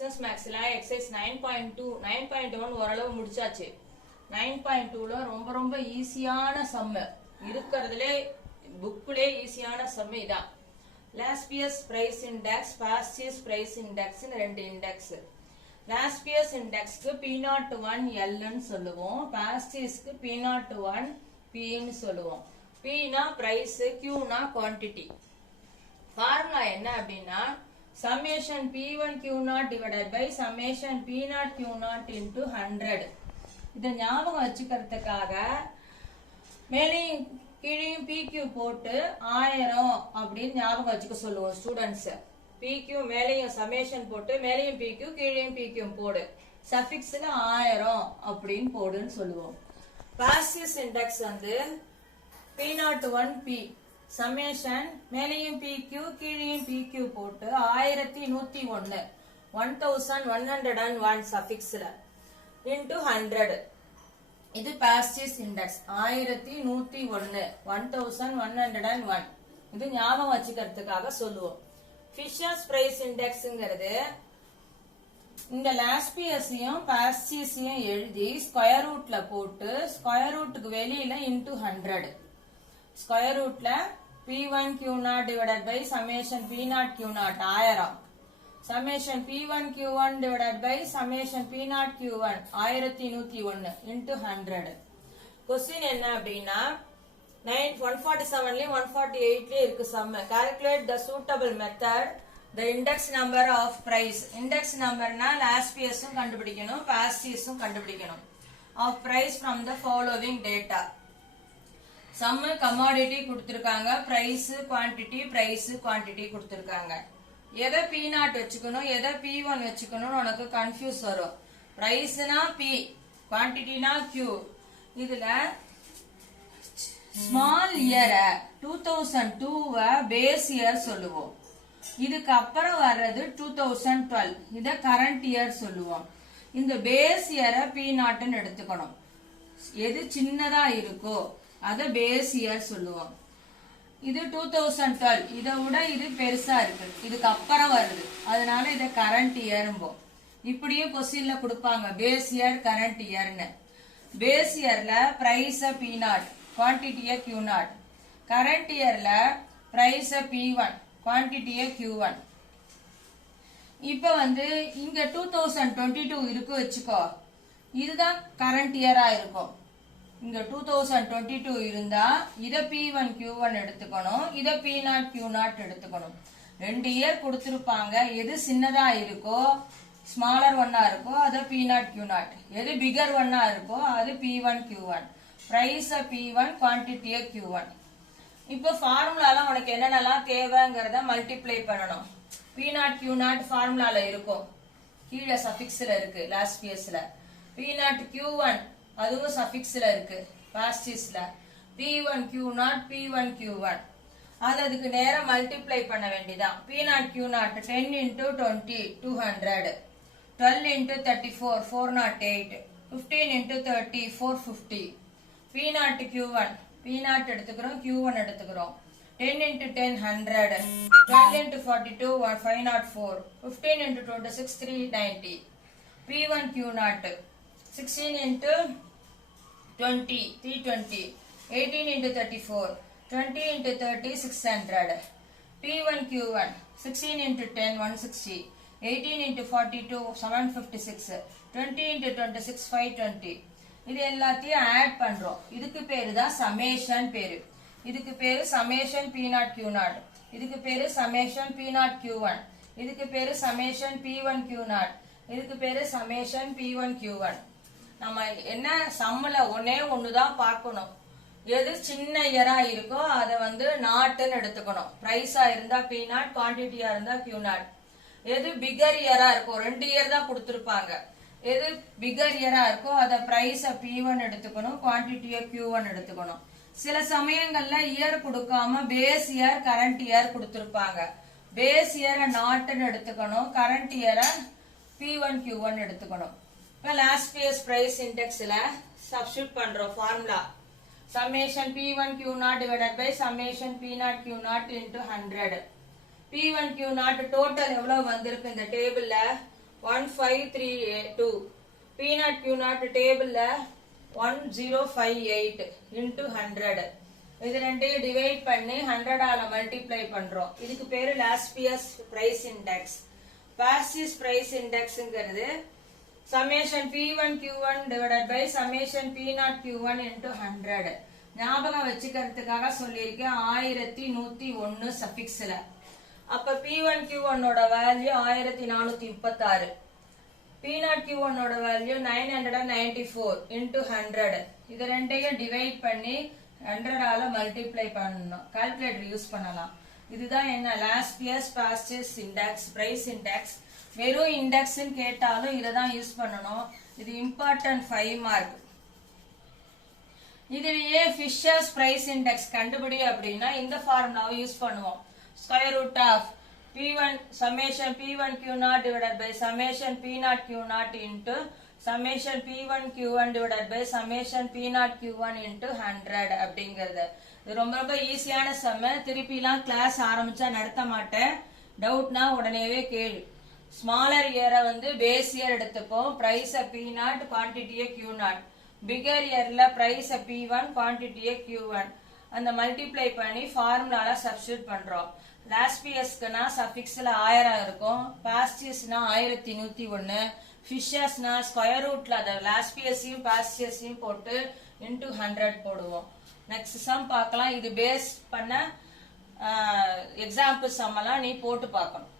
Business மேக்ஸ்ல exercise 9.2 9.1 ஓரளவு முடிச்சாச்சு. 9.2ல ரொம்ப ஈஸியான சம் இருக்கிறதுலே புக்லே ஈஸியான சம் இதான். லாஸ்பியஸ் பிரைஸ் இண்டெக்ஸ், பாஸ்டியஸ் பிரைஸ் இண்டெக்ஸ் ரெண்டு இண்டெக்ஸ். லாஸ்பியஸ் இண்டெக்ஸ்க்கு P01 L ன்னு சொல்லுவோம், பாஸ்டியஸ்க்கு P01 P ன்னு சொல்லுவோம். P னா பிரைஸ், Q னா குவாண்டிட்டி. ஃபார்முலா என்ன அப்படின்னா summation P1 Q0 divided by summation P0 Q0 into 100. இதை ஞாபகம் வச்சுக்கிறதுக்காக மேலையும் கீழையும் PQ போட்டு 1000 அப்படின்னு ஞாபகம் வச்சுக்க சொல்லுவோம் ஸ்டூடெண்ட்ஸ். PQ மேலையும் summation போட்டு மேலையும் PQ கீழையும் PQ போடு, சஃபிக்ஸ்ல 1000 அப்படின்னு போடுன்னு சொல்லுவோம். பாசிஸ் இண்டெக்ஸ் வந்து P01 P சமேஷன் மேலையும் PQ கீழையும் PQ போட்டு 1101 1101 சஃபிக்ஸ்ல இன்டு 100. இது பாஸ்டிஸ் இண்டெக்ஸ் 1101 1101. இது ஞாபகம் வச்சுக்கிறதுக்காக சொல்லுவோம். ஃபிஷர்ஸ் பிரைஸ் இண்டெக்ஸ்ங்கிறது இந்த லாஸ்பியஸையும் பாஸ்டியஸையும் எழுதி ஸ்கொயர் ரூட்ல போட்டு ஸ்கொயர் ரூட்டுக்கு வெளியில இன்டு 100. ஸ்கொயர் ரூட்ல P1 Q0 divided by summation P0 Q0 1000. Summation P1 Q1 divided by summation P0 Q1 1101 into 100. Question என்ன அப்படின்னா 147லயும் 148லயும் இருக்கு sum. Calculate the suitable method. The index number of price. Index numberனா லாஸ்பியஸும் கண்டுபிடிக்கணும், பாஸ்டியஸும் கண்டுபிடிக்கணும். Of price from the following data. Sum commodity கொடுத்திருக்காங்க, price quantity, price quantity கொடுத்திருக்காங்க. எதை P0 வச்சுக்கணும், எதை P1 வச்சுக்கணும் உனக்கு கன்ஃபியூஸ் வரும். பிரைஸ்னா P, குவான்டிட்டினா Q. இதுல ஸ்மால் இயர் 2002 பேஸ் இயர் சொல்லுவோம். இதுக்கு அப்புறம் வர்றது 2012, இத கரண்ட் இயர் சொல்லுவோம். இந்த பேஸ் இயரை P0 எடுத்துக்கணும். எது சின்னதா இருக்கோ அத பேஸ் இயர் சொல்லுவோம். இது 2012, இதை விட இது பெருசா இருக்கு, இதுக்கு அப்புறம் வருது, அதனால இத கரண்ட் இயர்ம்போம். இப்படியும் கொஸ்டின்ல கொடுப்பாங்க பேஸ் இயர் கரண்ட் இயர்னு. பேஸ் இயர்ல பிரைஸ் P0, குவான்டிட்டிய Q0. கரண்ட் இயர்ல பிரைஸ் P1, குவான்டிட்டிய Q1. இப்ப வந்து இங்க 2022 இருக்கு வச்சுக்கோ, இதுதான் கரண்ட் இயரா இருக்கும். இங்க 2022 இருந்தா இத P1 Q1 எடுத்துக்கணும், இத P0 Q0 எடுத்துக்கணும். ரெண்டு இயர் கொடுத்திருப்பாங்க, எது சின்னதா இருக்கோ ஸ்மாலர் ஒன்னா இருக்கோ அத P0 Q0, எது பிகர் ஒன்னா இருக்கோ அது P1 Q1. பிரைஸ் P1, குவான்டிட்டிய Q1. இப்ப ஃபார்முலால உனக்கு என்னென்னலாம் தேவைங்கிறத மல்டிப்ளை பண்ணணும். P0 Q0 ஃபார்முலால இருக்கும், கீழே சஃபிக்ஸ்ல இருக்கு லாஸ்பியஸ்ல. P0 Q1 அதுவும் சஃபிக்ஸ்ல இருக்கு பாஸ்டிஸ்ல. P1 Q0 P1 Q1 அதுக்கு நேரா மல்டிப்ளை பண்ண வேண்டியதான். P0 Q0 10 into 20 200, 12 into 34 408, 15 into 30 450. P0 Q1 P0 எடுத்துக்கிறோம், Q1 எடுத்துக்கிறோம். 10 into 10 100, 12 into 42 504, 15 into 26 390. P1 Q0 16 into 20 320, 18 into 34 20 into 30 600. P1 Q1 16 into 10 160, 18 into 42 756, 20 into 26 520. இது எல்லாத்தையும் ஆட் பண்றோம். இதுக்கு பேரு தான் சமேஷன் பேரு. இதுக்கு பேரு சமேஷன் P0 Q0, இதுக்கு பேரு சமேஷன் P0 Q1, இதுக்கு பேரு சமேஷன் P1 Q0, இதுக்கு பேரு சமேஷன் P1 Q1. நம்ம என்ன சம்மல ஒன்னே ஒண்ணுதான் பார்க்கணும், எது சின்ன இயரா இருக்கோ அதை வந்து நாட்டுன்னு எடுத்துக்கணும். பிரைஸா இருந்தா P0, குவான்டிட்டியா இருந்தா Q0. எது பிகர் இயரா இருக்கோ, 2 இயர் தான் கொடுத்திருப்பாங்க, எது பிகர் இயரா இருக்கோ அத பிரைஸ P1 எடுத்துக்கணும், குவான்டிட்டிய Q1 எடுத்துக்கணும். சில சமயங்கள்ல இயர் கொடுக்காம பேஸ் இயர் கரண்ட் இயர் கொடுத்திருப்பாங்க. பேஸ் இயரை நாட்டுன்னு எடுத்துக்கணும், கரண்ட் இயரை P1 Q1 எடுத்துக்கணும். இப்ப லாஸ்பியஸ் பிரைஸ் இண்டெக்ஸ்ல சப்ஸ்டிட்யூட் பண்றோம் formula. summation P1 Q0 divided by summation P0 Q0 into 100. P1 Q0 total எவ்வளவு வந்திருக்கு இந்த டேபிள்ல 1532. P naught Q naught table 1058 into 100. இது ரெண்டையும் டிவைட் பண்ணி 100 ஆல மல்டிப்ளை பண்றோம். இதுக்கு பேரு Laspeyres price index. Basis price இண்டெக்ஸ்ங்கிறது summation P1 Q1 divided by summation P0 Q1 into 100. ஞாபகம் வச்சுக்கிறதுக்காக சொல்லியிருக்கேன் 1101 சஃபிக்ஸ்ல. அப்ப P1 Q1 ஓட வேல்யூ 1436, P0 Q1 ஓட வேல்யூ 994 into 100. இது ரெண்டையும் டிவைட் பண்ணி 100 ஆல மல்டிப்ளை பண்ணணும். கால்குலேட்டர் யூஸ் பண்ணலாம். இதுதான் என்ன Laspeyres basis index price index. வெறும் இண்டெக்ஸ் கேட்டாலும் இததான் யூஸ் பண்ணணும். இது இம்பார்ட்டன்ட் 5 மார்க். இதுலயே ஃபிஷர்ஸ் பிரைஸ் இண்டெக்ஸ் கண்டுபிடி அப்படின்னா இந்த ஃபார்முலாவை யூஸ் பண்ணுவோம். Square root of P1 summation P1 Q0 divided by summation P0 Q0 into summation P1 Q1 divided by summation P0 Q1 into 100 அப்படிங்கிறது. இது ரொம்ப ரொம்ப ஈஸியான சம்ம. திருப்பிலாம் கிளாஸ் ஆரம்பிச்சா நடத்த மாட்டேன். டவுட்னா உடனேவே கேளு. ஸ்மாலர் இயரை வந்து பேஸ் இயர் எடுத்துப்போம். பிரைஸ் P0 குவான்டிட்டியை Q0. பிகர் இயர்ல பிரைஸ் P1 குவான்டிட்டியை Q1. அந்த மல்டிப்ளை பண்ணி ஃபார்முலால சப்ஸ்டிட்யூட் பண்றோம். லாஸ்ட் பியர்ஸ்க்குனா சஃபிக்ஸ்ல 1000 இருக்கும். பாஸ்டியஸ்னா 1101. ஃபிஷர்ஸ்னா ஸ்கொயர் ரூட்ல அத லாஸ்ட் பியர்ஸையும் பாஸ்டியஸையும் போட்டு இன்டு 100 போடுவோம். நெக்ஸ்ட் சம் பார்க்கலாம். இது பேஸ் பண்ண எக்ஸாம்பிள் சம் எல்லாம் நீ போட்டு பார்க்கணும்.